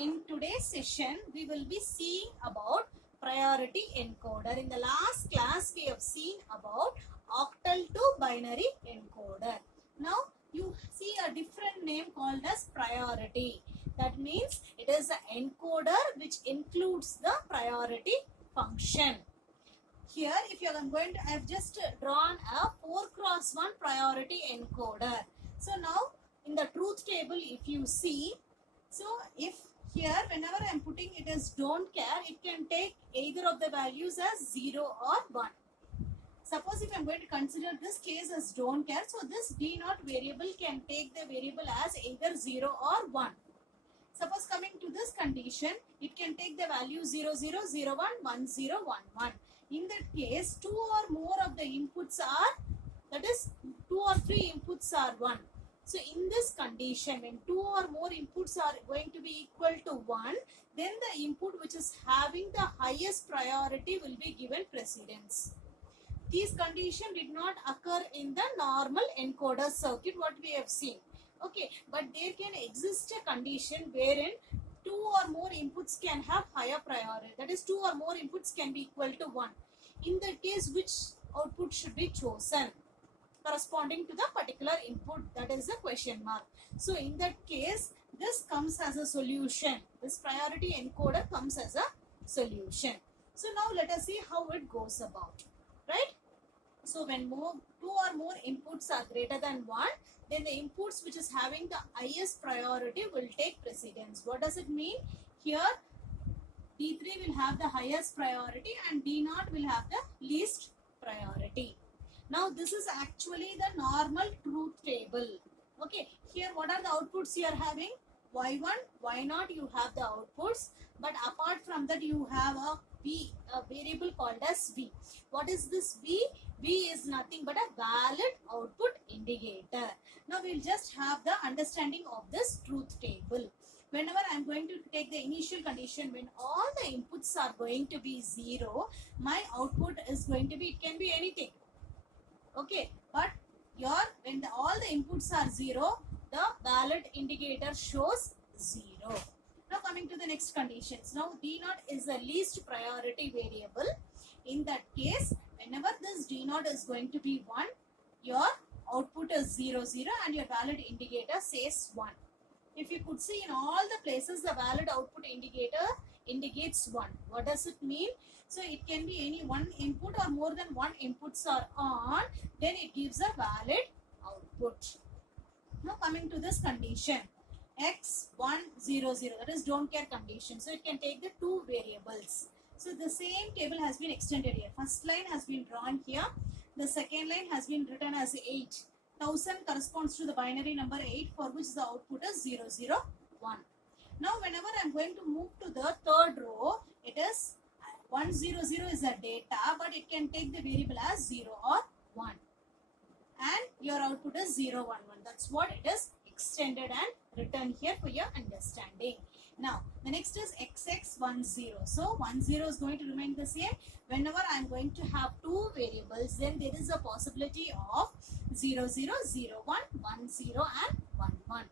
in today's session, we will be seeing about priority encoder. In the last class, we have seen about octal to binary encoder. Now, you see a different name called as priority. That means it is an encoder which includes the priority function. Here, if you are going to, I have just drawn a 4x1 priority encoder. So now, in the truth table, if you see, so if here, whenever I am putting it as don't care, it can take either of the values as 0 or 1. Suppose if I am going to consider this case as don't care, so this d0 variable can take the variable as either 0 or 1. Suppose coming to this condition, it can take the value 0, 0, 0, 1, 1, 0, 1, 1. In that case, 2 or more of the inputs are, that is 2 or 3 inputs are 1. So in this condition, when 2 or more inputs are going to be equal to 1, then the input which is having the highest priority will be given precedence. These conditions did not occur in the normal encoder circuit what we have seen. Okay, but there can exist a condition wherein 2 or more inputs can have higher priority. That is 2 or more inputs can be equal to 1. In that case, which output should be chosen corresponding to the particular input? That is the question mark. So in that case, this comes as a solution. This priority encoder comes as a solution. So now let us see how it goes about. Right? So when 2 or more inputs are greater than 1, then the inputs which is having the highest priority will take precedence. What does it mean? Here D3 will have the highest priority and D0 will have the least priority. Now this is actually the normal truth table. Okay, here what are the outputs you are having? Y1, Y0 you have the outputs, but apart from that you have a V, a variable called as V. What is this V? V is nothing but a valid output indicator. Now we will just have the understanding of this truth table. Whenever I am going to take the initial condition, when all the inputs are going to be 0, my output is going to be, it can be anything. Okay, but when all the inputs are 0, the valid indicator shows 0. Now coming to the next conditions. Now D0 is the least priority variable. In that case, whenever this D0 is going to be 1, your output is 0, 0 and your valid indicator says 1. If you could see in all the places, the valid output indicator indicates 1. What does it mean? So it can be any one input or more than one inputs are on, then it gives a valid output. Now coming to this condition, x 1 0 0, that is don't care condition. So it can take the two variables. So the same table has been extended here. First line has been drawn here. The second line has been written as 8. 1000 corresponds to the binary number 8 for which the output is 0 0 1. Now whenever I am going to move to the third row, it is 1 0 0 is the data, but it can take the variable as 0 or 1. And your output is 0 1 1. That's what it is extended and written here for your understanding. Now the next is XX 10. So 10 is going to remain the same. Whenever I am going to have two variables, then there is a possibility of 0 0 0 1 1 0 and 1 1.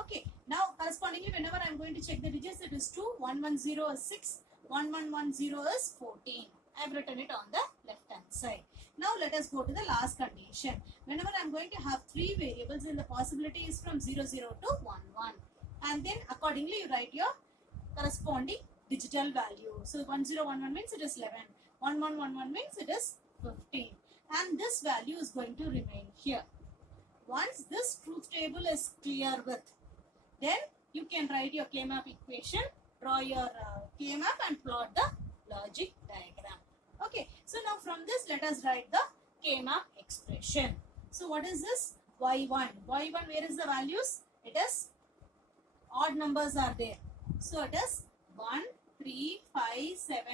Okay. Now correspondingly, whenever I am going to check the digits, it is 2. 1 1 0 is 6. 1 1 1 0 is 14. I have written it on the left hand side. Now let us go to the last condition. Whenever I am going to have three variables, then the possibility is from 0 0 to 1 1. And then accordingly you write your corresponding digital value. So 1 0 1 1 means it is 11. 1 1 1 1 means it is 15. And this value is going to remain here. Once this truth table is clear with, then you can write your K-map equation, draw your K-map and plot the logic diagram. Okay, so now from this let us write the K-map expression. So what is this? Y1. Y1, where is the values? It is odd numbers are there. So it is 1, 3, 5, 7,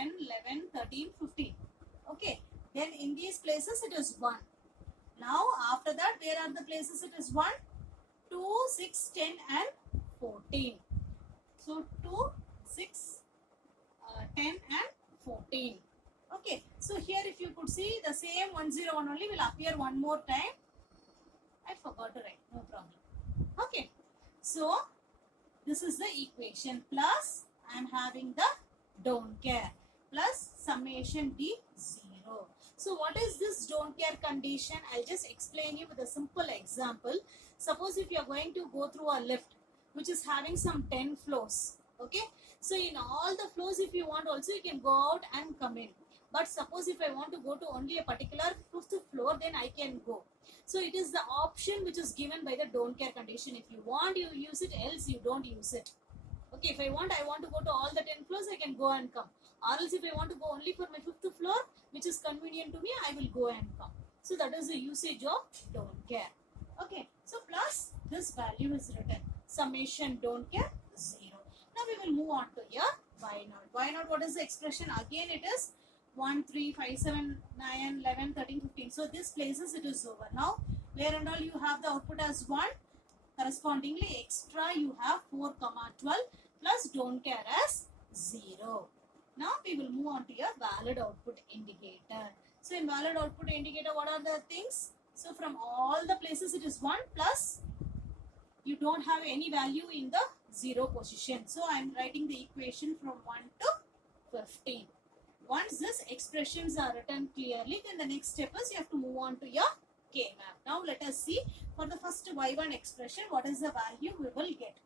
11, 13, 15. Okay, then in these places it is 1. Now after that, where are the places it is 1? 2, 6, 10 and 14. So 2, 6, 10 and 14. Okay, so here if you could see, the same 101 only will appear one more time. I forgot to write, no problem. Okay, so This is the equation plus I am having the don't care plus summation d 0. So what is this don't care condition? I'll just explain you with a simple example. Suppose if you are going to go through a lift which is having some 10 floors. Okay. So in all the floors, if you want also, you can go out and come in. But suppose if I want to go to only a particular 5th floor, then I can go. So it is the option which is given by the don't care condition. If you want, you use it, else you don't use it. Okay, if I want to go to all the 10 floors, I can go and come. Or else if I want to go only for my 5th floor, which is convenient to me, I will go and come. So that is the usage of don't care. Okay, so plus this value is written. Summation don't care 0. Now we will move on to your y naught. Y naught, what is the expression? Again it is 1, 3, 5, 7, 9, 11, 13, 15. So this places it is over. Now where and all you have the output as 1. Correspondingly extra you have 4, 12 plus don't care as 0. Now we will move on to your valid output indicator. So in valid output indicator, what are the things? So from all the places it is 1 plus you don't have any value in the 0 position. So I am writing the equation from 1 to 15. Once these expressions are written clearly, then the next step is you have to move on to your K-map. Now let us see for the first y1 expression, what is the value we will get.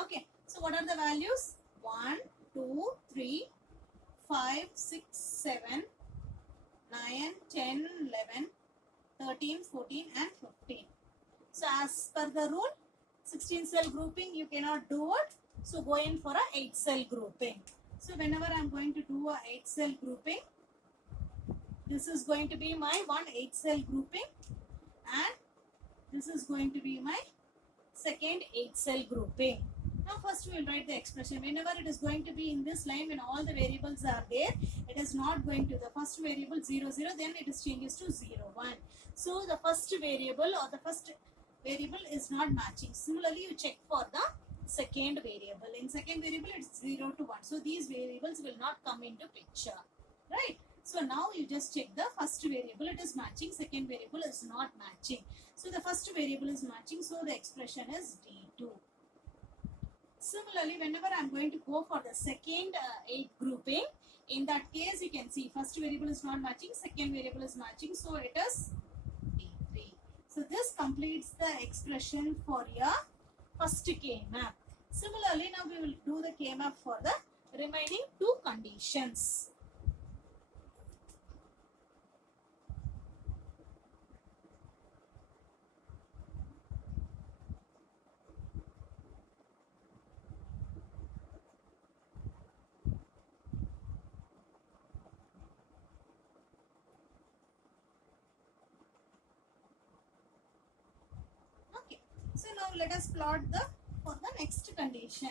Okay, so what are the values? 1, 2, 3, 5, 6, 7, 9, 10, 11, 13, 14 and 15. So as per the rule, 16 cell grouping you cannot do it. So go in for a 8 cell grouping. So whenever I am going to do a 8 cell grouping, this is going to be my 8 cell grouping and this is going to be my second 8 cell grouping. Now first we will write the expression. Whenever it is going to be in this line, when all the variables are there, it is not going to the first variable 0, 0, then it is changes to 0, 1. So the first variable or the first variable is not matching. Similarly, you check for the second variable. In second variable, it's 0 to 1. So these variables will not come into picture, right? So now you just check the first variable, it is matching, second variable is not matching. So the first variable is matching, so the expression is D2. Similarly, whenever I am going to go for the second 8 grouping, in that case you can see first variable is not matching, second variable is matching, so it is D3. So this completes the expression for your first K-map. Similarly, now we will do the K-map for the remaining 2 conditions. Okay, so now let us plot for the next condition.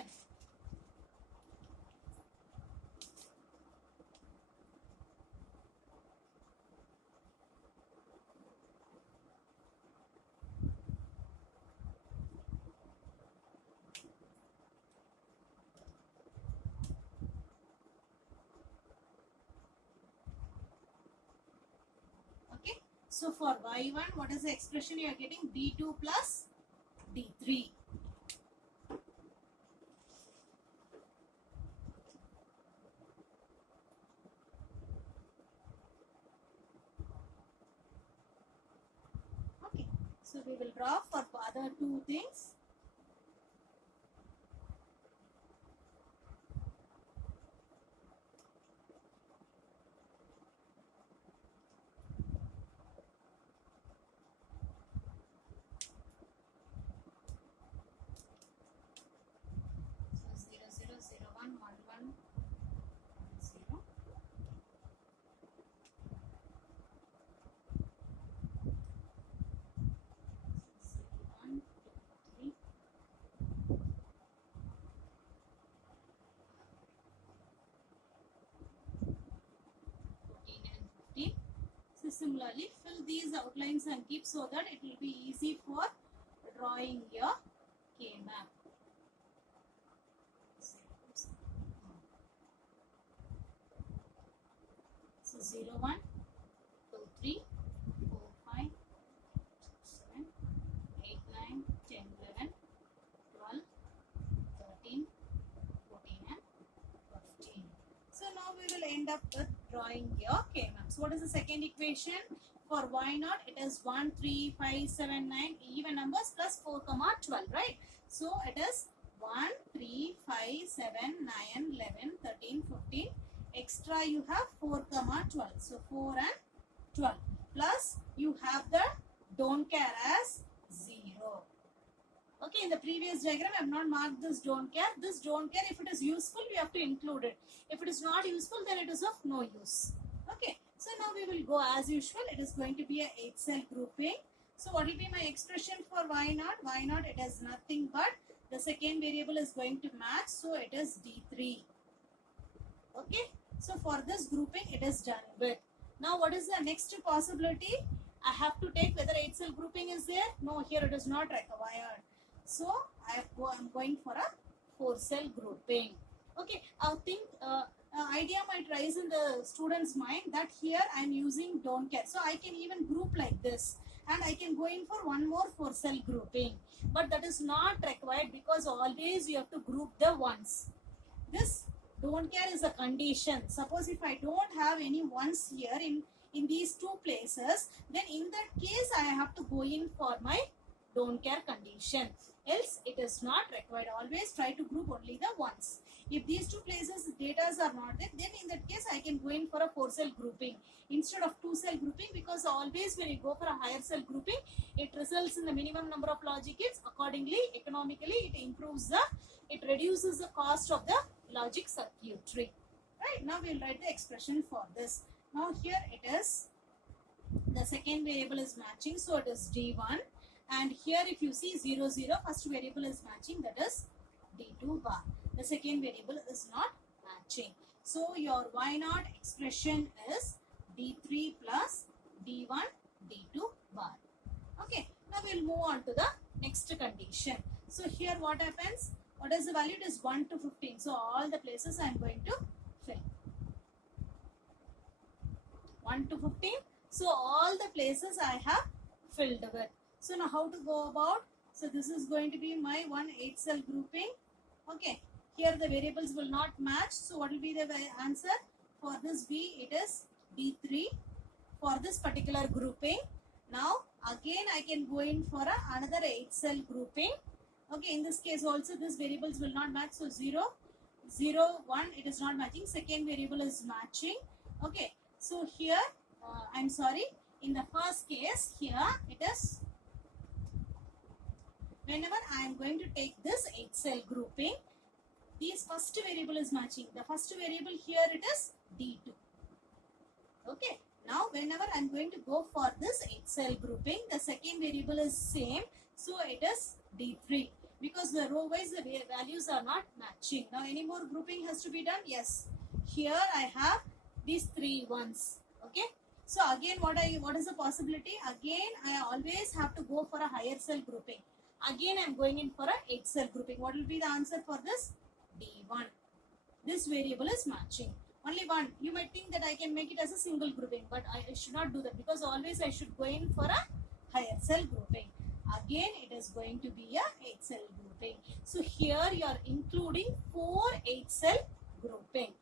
Okay, so for y1, what is the expression you are getting? D2 plus D3. Okay, so we will draw for other 2 things. So 0, 0, 0, 1, 1, 1, 0. So 1, 2, 3. 14 and 15. So similarly, fill these outlines and keep so that it will be easy for drawing your K-map. So 0, 1, 2, 3, 4, 5, 6, 7, 8, 9, 10, 11, 12, we will end up with drawing your K-map. So what is the second equation? For y naught, it is 1, 3, 5, 7, 9 even numbers plus 4, 12, right? So it is 1, 3, 5, 7, 9, 11, 13, 15. Extra you have 4, 12. So 4 and 12. Plus you have the don't care as 0. Okay, in the previous diagram I have not marked this don't care. This don't care, if it is useful, we have to include it. If it is not useful, then it is of no use. Okay, so now we will go as usual. It is going to be a 8 cell grouping. So what will be my expression for y naught? Y naught, it is nothing but the second variable is going to match. So it is D3. Okay, so for this grouping, it is done with. Now what is the next possibility? I have to take whether 8 cell grouping is there. No, here it is not required. So I am going for a 4 cell grouping. Okay, I think idea might rise in the student's mind that here I am using don't care. So I can even group like this and I can go in for one more 4 cell grouping. But that is not required because always you have to group the ones. This don't care is a condition. Suppose if I don't have any ones here in these two places, then in that case I have to go in for my don't care condition. Else it is not required. Always try to group only the ones. If these two places data are not there, then in that case I can go in for a 4 cell grouping instead of 2 cell grouping, because always when you go for a higher cell grouping, it results in the minimum number of logic gates. Accordingly, economically, it reduces the cost of the logic circuitry. Right, now we will write the expression for this. Now here it is, the second variable is matching, so it is D1, and here if you see 0, 0, first variable is matching, that is D2 bar. The second variable is not matching. So your y naught expression is D3 plus D1 D2 bar. Okay, now we will move on to the next condition. So here what happens? What is the value? It is 1 to 15. So all the places I am going to fill. 1 to 15. So all the places I have filled with. So now how to go about? So this is going to be my 1 8 cell grouping. Okay. Here the variables will not match. So what will be the answer? For this B, it is D3 for this particular grouping. Now again I can go in for another 8 cell grouping. Okay, in this case also these variables will not match. So 0, 0, 1, it is not matching. Second variable is matching. Okay, so here I'm sorry, in the first case here it is, whenever I am going to take this 8 cell grouping, this first variable is matching. The first variable here it is D2. Okay, now whenever I am going to go for this 8 cell grouping, the second variable is same. So it is D3, because the row wise the values are not matching. Now any more grouping has to be done? Yes. Here I have these 3 ones. Okay. So again what is the possibility? Again I always have to go for a higher cell grouping. Again I am going in for a 8 cell grouping. What will be the answer for this? D1. This variable is matching. Only one. You might think that I can make it as a single grouping, but I should not do that, because always I should go in for a higher cell grouping. Again it is going to be a 8 cell grouping. So here you are including 4 8 cell grouping.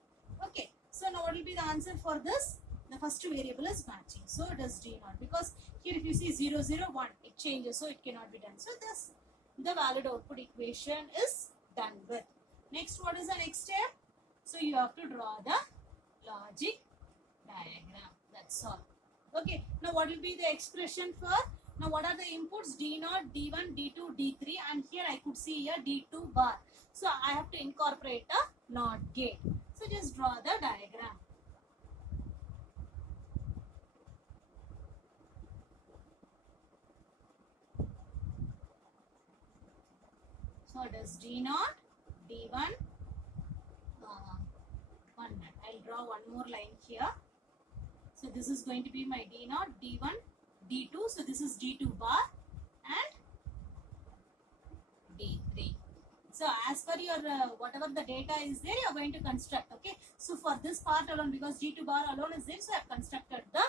Okay. So now what will be the answer for this? The first variable is matching. So it is D0, because here if you see 0, 0, 1, it changes, so it cannot be done. So this, the valid output equation is done with. Next, what is the next step? So you have to draw the logic diagram. That's all. Okay. Now what will be the expression for? Now what are the inputs? D0, D1, D2, D3, and here I could see here D2 bar. So I have to incorporate a NOT gate. So just draw the diagram. So it is D0, D1, 1. I'll draw one more line here. So this is going to be my D0, D1, D2. So this is D2 bar and D3. So as per your whatever the data is there, you are going to construct. Okay. So for this part alone, because D2 bar alone is there, so I have constructed the,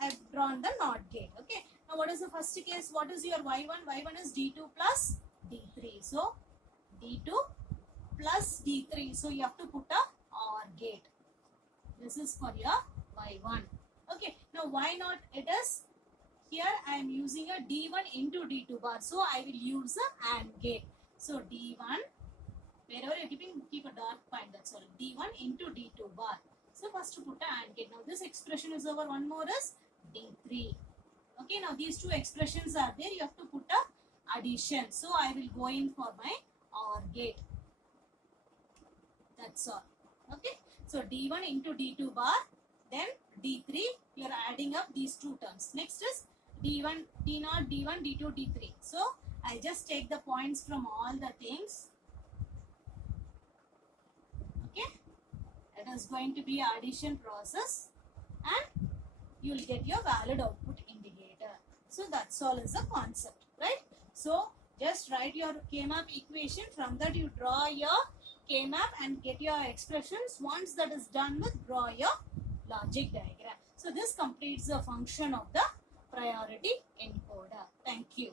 I have drawn the NOT gate. Okay. Now what is the first case? What is your Y1? Y1 is D2 plus D3. So D2 plus D3. So you have to put a OR gate. This is for your y1. Okay, now why not it is here I am using a d1 into d2 bar. So I will use a AND gate. So d1, wherever you're keeping, keep a dark point, that's all. d1 into d2 bar. So first to put a AND gate. Now this expression is over, one more is d3. Okay, now these two expressions are there, you have to put a addition. So I will go in for my OR gate. That's all. Okay, so d1 into d2 bar, then d3, you are adding up these two terms. Next is d1, d0, d1, d2, d3. So I just take the points from all the things. Okay, it is going to be addition process and you will get your valid output indicator. So that's all is the concept, right? So just write your K-map equation. From that you draw your K-map and get your expressions. Once that is done with, draw your logic diagram. So this completes the function of the priority encoder. Thank you.